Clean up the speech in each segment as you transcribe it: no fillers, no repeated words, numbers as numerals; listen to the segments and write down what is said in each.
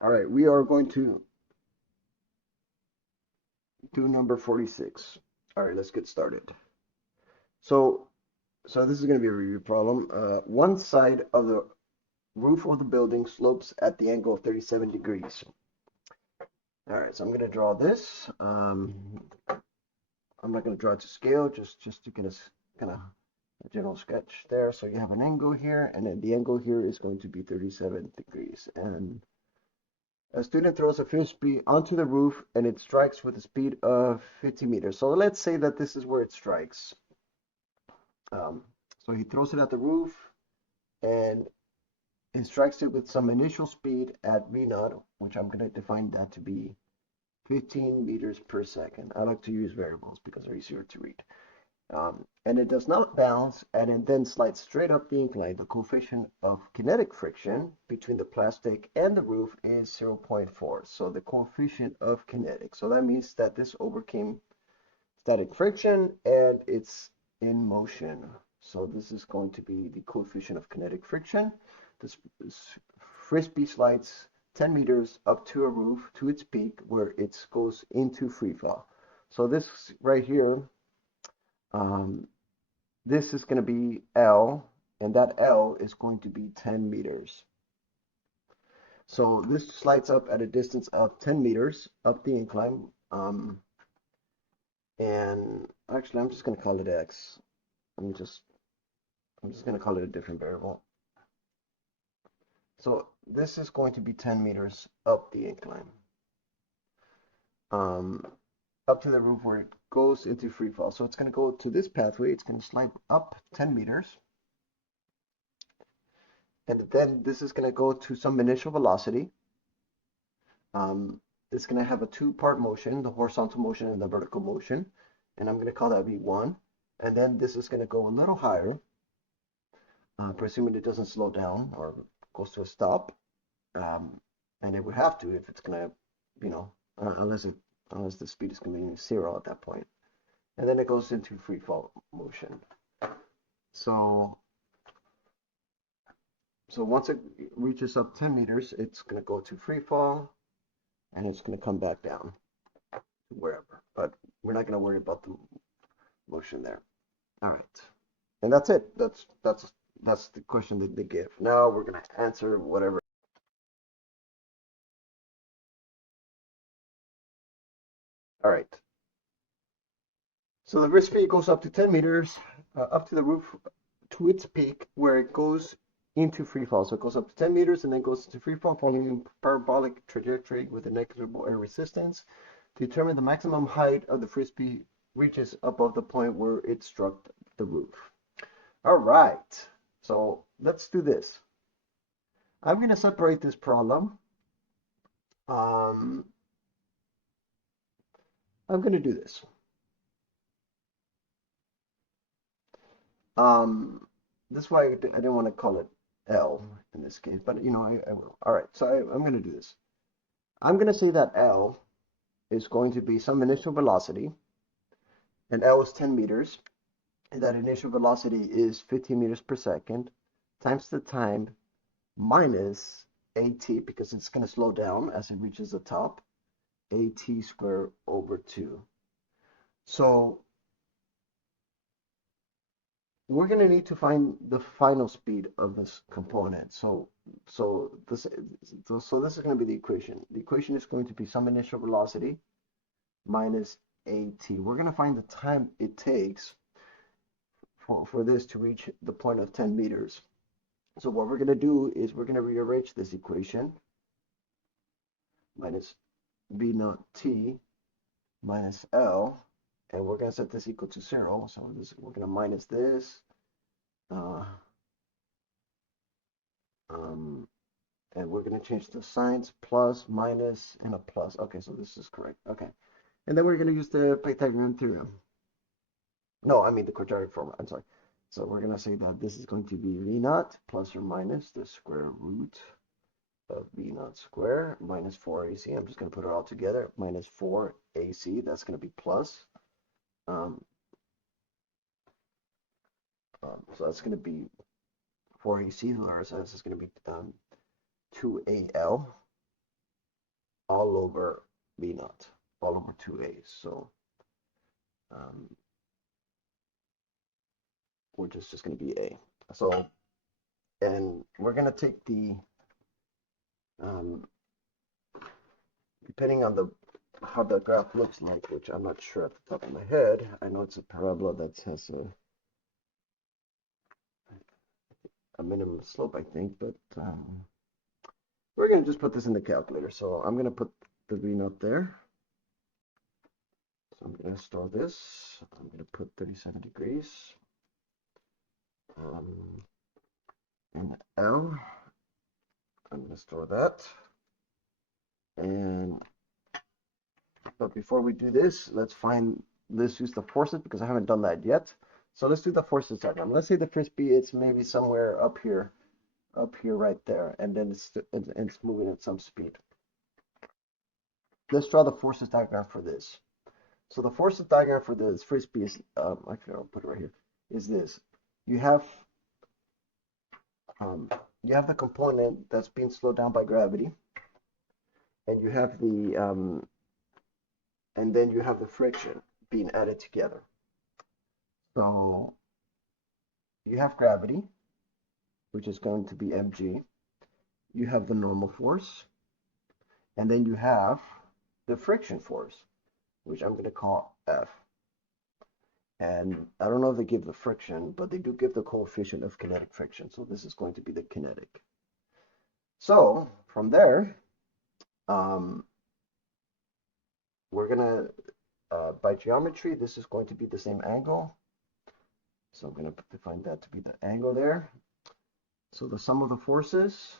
All right, we are going to do number 46. All right, let's get started. So, so this is going to be a review problem. One side of the roof of the building slopes at the angle of 37 degrees. All right, so I'm going to draw this. I'm not going to draw it to scale, just to kind of a general sketch there. So you have an angle here, and then the angle here is going to be 37 degrees. And a student throws a frisbee onto the roof and it strikes with a speed of 50 meters. So let's say that this is where it strikes. Um, so he throws it at the roof and it strikes it with some initial speed at V naught, which I'm going to define that to be 15 meters per second. I like to use variables because they're easier to read. And it does not bounce, and it then slides straight up the incline. The coefficient of kinetic friction between the plastic and the roof is 0.4. So the coefficient of kinetic. So that means that this overcame static friction and it's in motion. So this is going to be the coefficient of kinetic friction. This frisbee slides 10 meters up to a roof to its peak where it goes into free fall. So this right here, um, this is going to be L, and that L is going to be 10 meters. So this slides up at a distance of 10 meters up the incline. And actually, I'm just going to call it X. I'm just I'm just going to call it a different variable. So this is going to be 10 meters up the incline, um, up to the roof where it goes into free fall. So it's going to go to this pathway. It's going to slide up 10 meters. And then this is going to go to some initial velocity. Um, it's going to have a two-part motion, the horizontal motion and the vertical motion. And I'm going to call that V1. And then this is going to go a little higher, presuming it doesn't slow down or goes to a stop. Um, and it would have to if it's going to, you know, unless the speed is going to be zero at that point. And then it goes into free fall motion. So, so once it reaches up 10 meters, it's going to go to free fall and it's going to come back down wherever. But we're not going to worry about the motion there. All right. And that's it. That's the question that they give. Now we're going to answer whatever. All right. So the wrist speed goes up to 10 meters, up to the roof to its peak, where it goes into free fall. So it goes up to 10 meters and then goes into free fall, following a parabolic trajectory with a negligible air resistance. To determine the maximum height of the frisbee reaches above the point where it struck the roof. All right. So let's do this. I'm going to separate this problem. Um, I'm going to do this. Um, that's why I didn't want to call it L in this case, but you know, I will. All right, so I'm going to do this. I'm going to say that L is going to be some initial velocity, and L is 10 meters, and that initial velocity is 15 meters per second, times the time minus AT, because it's going to slow down as it reaches the top, AT squared over 2. So we're going to need to find the final speed of this component. So this so this is going to be the equation. The equation is going to be some initial velocity minus AT. We're going to find the time it takes for this to reach the point of 10 meters. So what we're going to do is we're going to rearrange this equation minus V naught T minus L, and we're going to set this equal to 0. So we're going to minus this. Uh, um, and we're going to change the signs, plus, minus, and a plus. Okay, so this is correct. Okay. And then we're going to use the Pythagorean theorem. No, I mean the quadratic formula. I'm sorry. So we're going to say that this is going to be V naught plus or minus the square root of V naught square minus 4AC. I'm just going to put it all together. Minus 4AC. That's going to be plus. Um, so that's going to be 4AC. The RSS is going to be 2AL. all over V naught, all over 2a. So which is just going to be a. So, and we're going to take the, depending on the how the graph looks like, which I'm not sure at the top of my head. I know it's a parabola that has a minimum slope, I think, but we're going to just put this in the calculator. So I'm going to put the V naught there. So I'm going to store this. I'm going to put 37 degrees. In L, I'm going to store that. And but before we do this, let's use the forces because I haven't done that yet. So let's do the forces diagram. Let's say the frisbee it's maybe somewhere up here right there, and then it's moving at some speed. Let's draw the forces diagram for this. So the forces diagram for this frisbee is, actually I'll put it right here, is this. You have the component that's being slowed down by gravity, and you have the and then you have the friction being added together. So you have gravity, which is going to be mg. You have the normal force, and then you have the friction force, which I'm going to call F. And I don't know if they give the friction, but they do give the coefficient of kinetic friction. So this is going to be the kinetic. So from there, we're going to, by geometry, this is going to be the same angle. So I'm going to define that to be the angle there. So the sum of the forces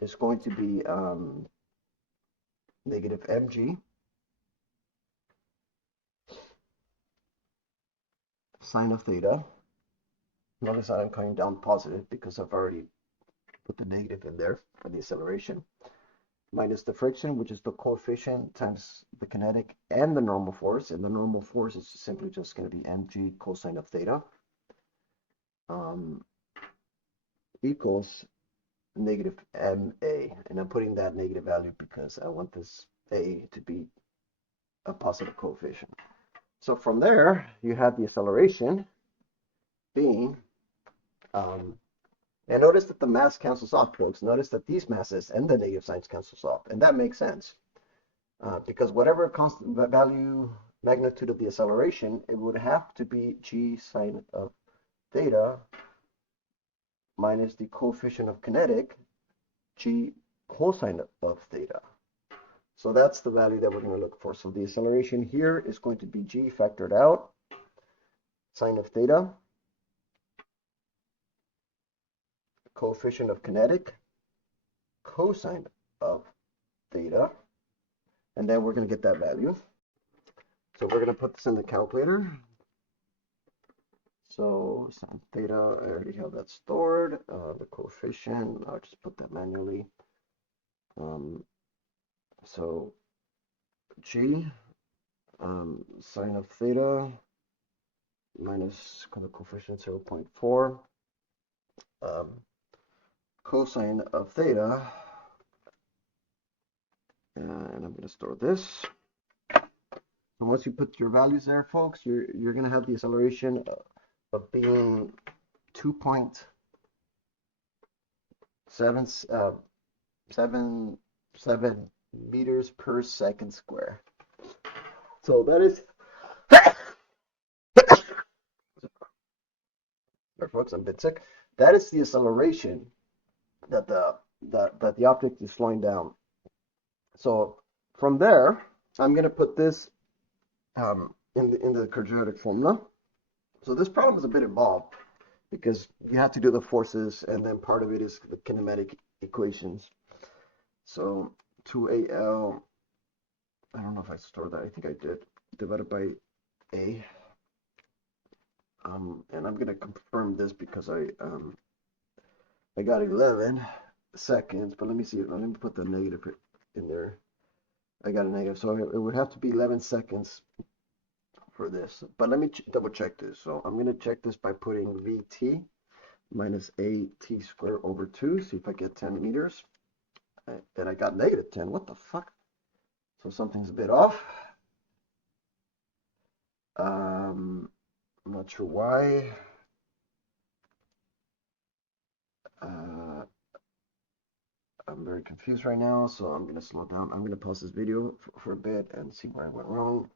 is going to be negative mg sine of theta. Notice that I'm coming down positive because I've already put the negative in there for the acceleration, minus the friction, which is the coefficient times the kinetic and the normal force. And the normal force is simply just going to be mg cosine of theta equals negative ma. And I'm putting that negative value because I want this a to be a positive coefficient. So from there, you have the acceleration being, and notice that the mass cancels off, folks. Notice that these masses and the negative signs cancels off, and that makes sense because whatever constant value magnitude of the acceleration, it would have to be g sine of theta minus the coefficient of kinetic, g cosine of theta. So that's the value that we're going to look for. So the acceleration here is going to be g factored out, sine of theta, coefficient of kinetic, cosine of theta, and then we're going to get that value. So we're going to put this in the calculator. So sine theta, I already have that stored. The coefficient, I'll just put that manually. So g sine of theta minus the coefficient 0.4 cosine of theta, and I'm going to store this. And once you put your values there, folks, you're going to have the acceleration of being 2.77 meters per second square. So that is, folks, I'm a bit sick. That is the acceleration that the object is slowing down. So from there, I'm going to put this in the quadratic formula. So this problem is a bit involved because you have to do the forces, and then part of it is the kinematic equations. So 2al, I don't know if I stored that. I think I did, divided by a. And I'm going to confirm this because I got 11 seconds, but let me see. Let me put the negative in there. I got a negative, so it would have to be 11 seconds for this. But let me double check this. So I'm going to check this by putting Vt minus AT squared over 2, see if I get 10 meters. and I got negative 10. What the fuck? So something's a bit off. I'm not sure why. I'm very confused right now, so I'm gonna slow down. I'm gonna pause this video for a bit and see where I went wrong,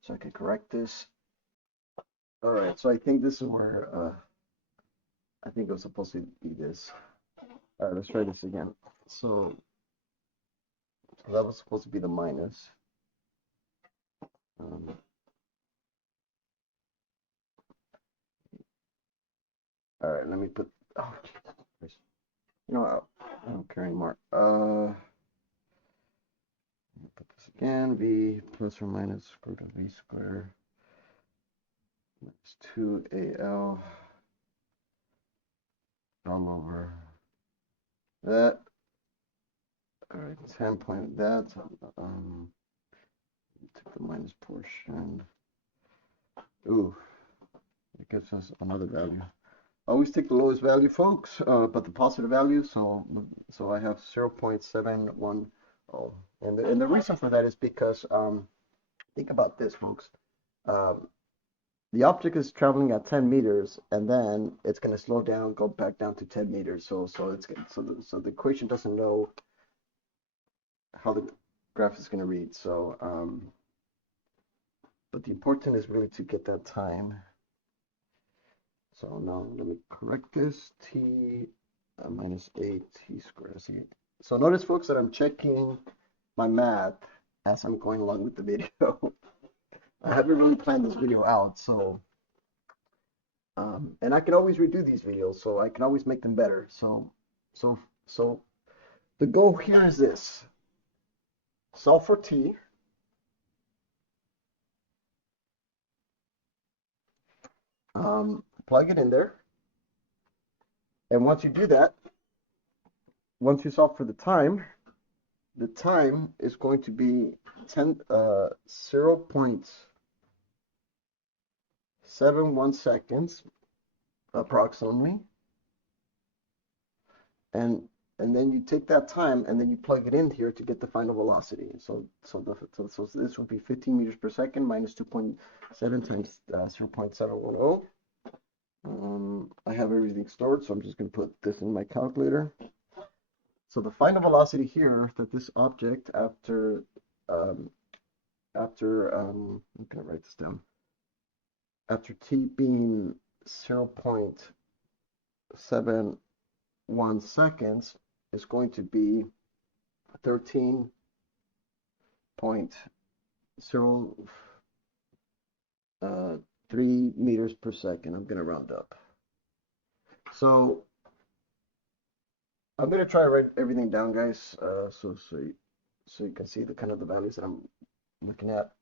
so I can correct this. All right, so I think this is where I think it was supposed to be this. All right, let's try this again. So that was supposed to be the minus. Um, all right, let me put. Oh, geez. You know, I don't care anymore. Put this again. V plus or minus square root of V squared minus 2AL all over that. All right, 10 point that. Take the minus portion. Ooh, it gives us another value. Always take the lowest value, folks, but the positive value. So I have 0.710, and the reason for that is because think about this, folks. Um, the object is traveling at 10 meters, and then it's going to slow down, go back down to 10 meters. So the equation doesn't know how the graph is going to read. So but the important is really to get that time. So now let me correct this. T minus 8t squared. So notice, folks, that I'm checking my math as I'm going along with the video. I haven't really planned this video out, so and I can always redo these videos, so I can always make them better. So the goal here is this: solve for t. Plug it in there, and once you do that, once you solve for the time is going to be 0.71 seconds approximately, and then you take that time and then you plug it in here to get the final velocity. So this would be 15 meters per second minus 2.7 times 0.710. I have everything stored, so I'm just going to put this in my calculator. So the final velocity here that this object after I'm going to write this down. After t being 0.71 seconds is going to be 13.03 meters per second. I'm going to round up. So I'm going to try to write everything down, guys, so you can see the kind of the values that I'm looking at.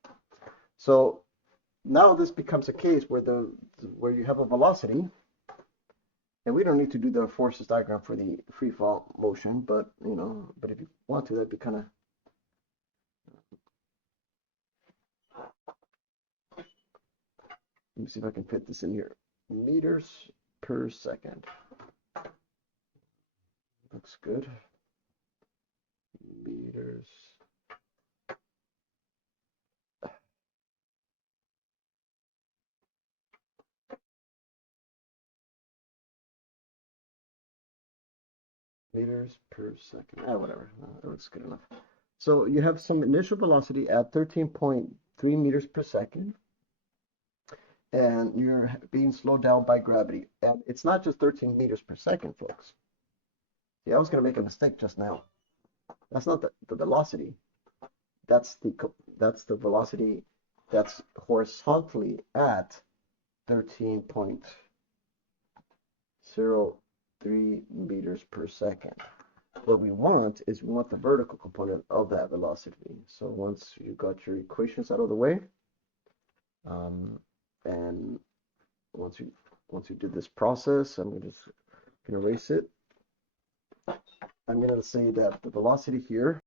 So now this becomes a case where you have a velocity, and we don't need to do the forces diagram for the free fall motion, but if you want to, that'd be kind of. Let me see if I can fit this in here. Meters per second. Looks good. Meters. Meters per second. Whatever. That looks good enough. So you have some initial velocity at 13.3 meters per second, and you're being slowed down by gravity. And it's not just 13 meters per second, folks. See, I was going to make a mistake just now. That's not the velocity. That's the velocity that's horizontally at 13.03 meters per second. What we want is we want the vertical component of that velocity. So once you got your equations out of the way, and once you did this process, I'm just gonna erase it. I'm gonna say that the velocity here,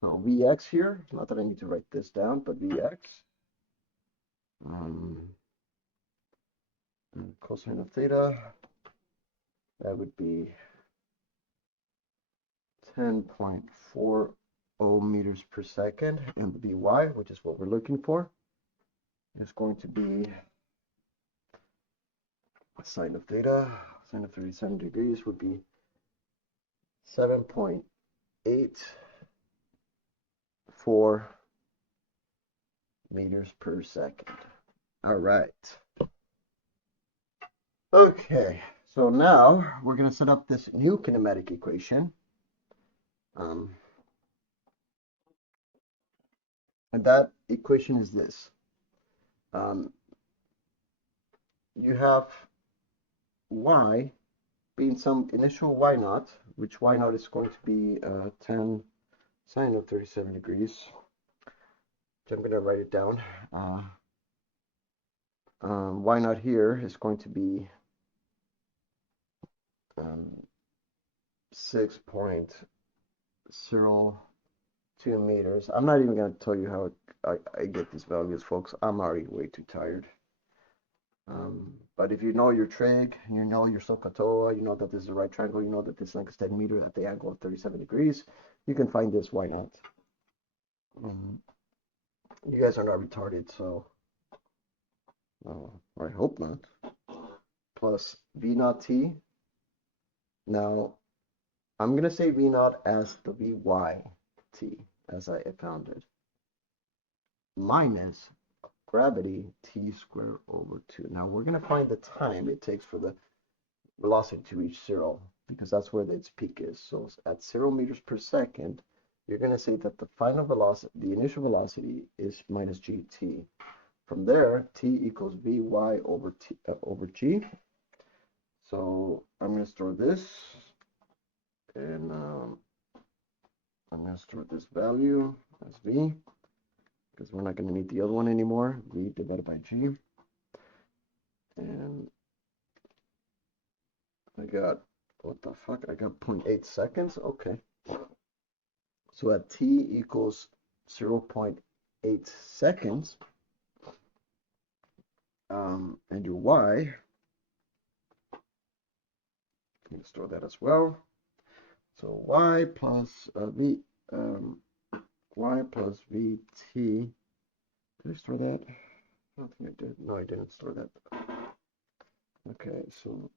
so Vx here, not that I need to write this down, but Vx, cosine of theta, that would be 10.40 meters per second, and the Vy, which is what we're looking for, is going to be sine of theta. Sine of 37 degrees would be 7.84 meters per second. All right. Okay, so now we're going to set up this new kinematic equation. And that equation is this. You have y being some initial y naught, which y naught is going to be 10 sine of 37 degrees. So I'm going to write it down. Y naught here is going to be 6.02 meters. I'm not even going to tell you how I get these values, folks. I'm already way too tired. But if you know your trig, you know your SOHCAHTOA, you know that this is the right triangle, you know that this is like a steady meter at the angle of 37 degrees, you can find this, why not? You guys are not retarded, so I hope not. Plus V naught T. Now, I'm going to say V naught as the Vy T, as I found it, minus gravity T squared over 2. Now, we're going to find the time it takes for the velocity to reach 0, because that's where its peak is. So at 0 meters per second, you're going to say that the final velocity, the initial velocity, is minus gt. From there, t equals vy over t over g. So I'm going to store this, and I'm going to store this value as v, because we're not going to need the other one anymore. V divided by g, and I got, what the fuck? I got 0.8 seconds. Okay. So at t equals 0.8 seconds, and your y, I'm going to store that as well. So y plus y plus vt. Did I store that? I don't think I did. No, I didn't store that. Okay, so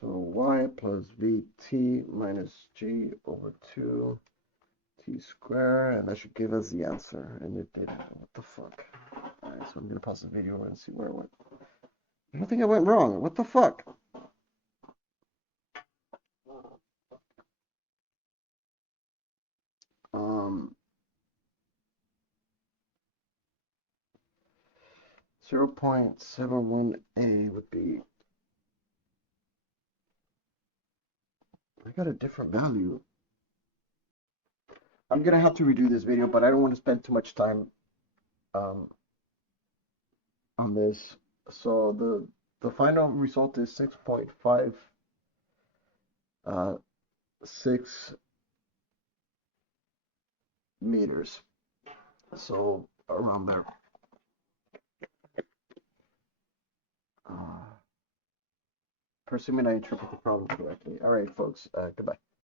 y plus vt minus g over 2 t squared, and that should give us the answer. And it did. What the fuck? Alright, so I'm gonna pause the video and see where it went. I don't think I went wrong. What the fuck? 0.71a would be, I got a different value. I'm gonna have to redo this video, but I don't want to spend too much time on this. So the final result is 6.56 meters. So around there. Presuming I interpret the problem correctly. All right, folks. Goodbye.